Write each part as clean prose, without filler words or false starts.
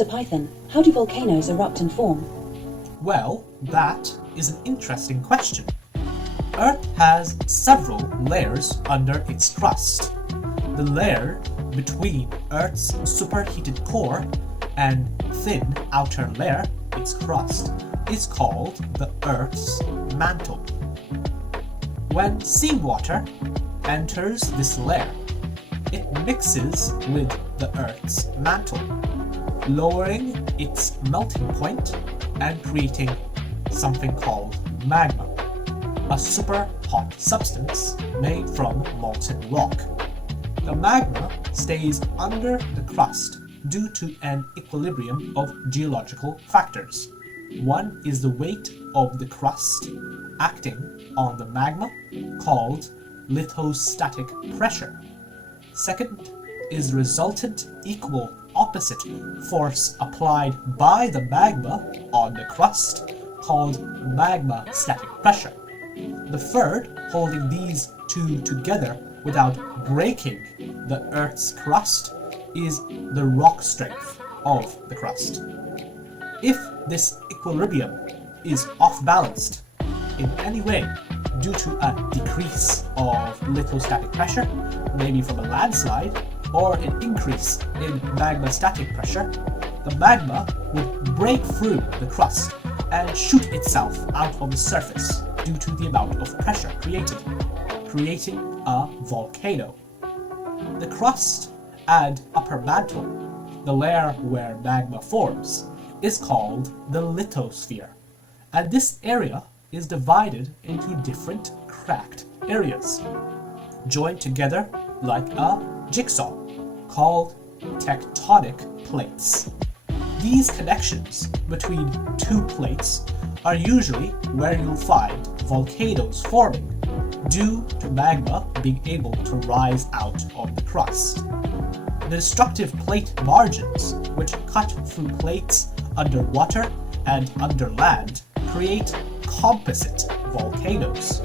Mr. Python, how do volcanoes erupt and form? Well, that is an interesting question. Earth has several layers under its crust. The layer between Earth's superheated core and thin outer layer, its crust, is called the Earth's mantle. When seawater enters this layer, it mixes with the Earth's mantle, lowering its melting point and creating something called magma, a super hot substance made from molten rock. The magma stays under the crust due to an equilibrium of geological factors. One is the weight of the crust acting on the magma, called lithostatic pressure. Second is the resultant equal opposite force applied by the magma on the crust, called magma static pressure. The third, holding these two together without breaking the Earth's crust, is the rock strength of the crust. If this equilibrium is off-balanced in any way due to a decrease of lithostatic pressure, maybe from a landslide, or an increase in magma static pressure, the magma would break through the crust and shoot itself out of the surface due to the amount of pressure created, creating a volcano. The crust and upper mantle, the layer where magma forms, is called the lithosphere, and this area is divided into different cracked areas, joined together like a jigsaw, called tectonic plates. These connections between two plates are usually where you'll find volcanoes forming, due to magma being able to rise out of the crust. The destructive plate margins, which cut through plates underwater and under land, create composite volcanoes,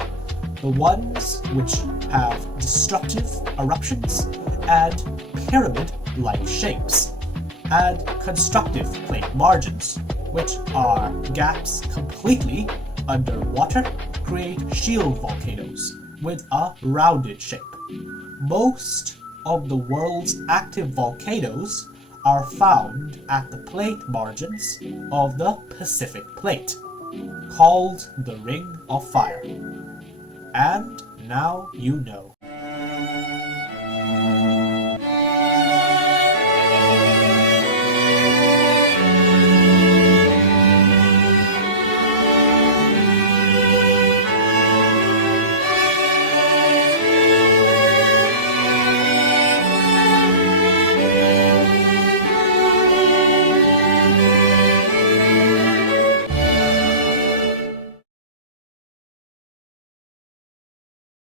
the ones which have destructive eruptions and pyramid-like shapes, and constructive plate margins, which are gaps completely underwater, create shield volcanoes with a rounded shape. Most of the world's active volcanoes are found at the plate margins of the Pacific Plate, called the Ring of Fire. And now you know.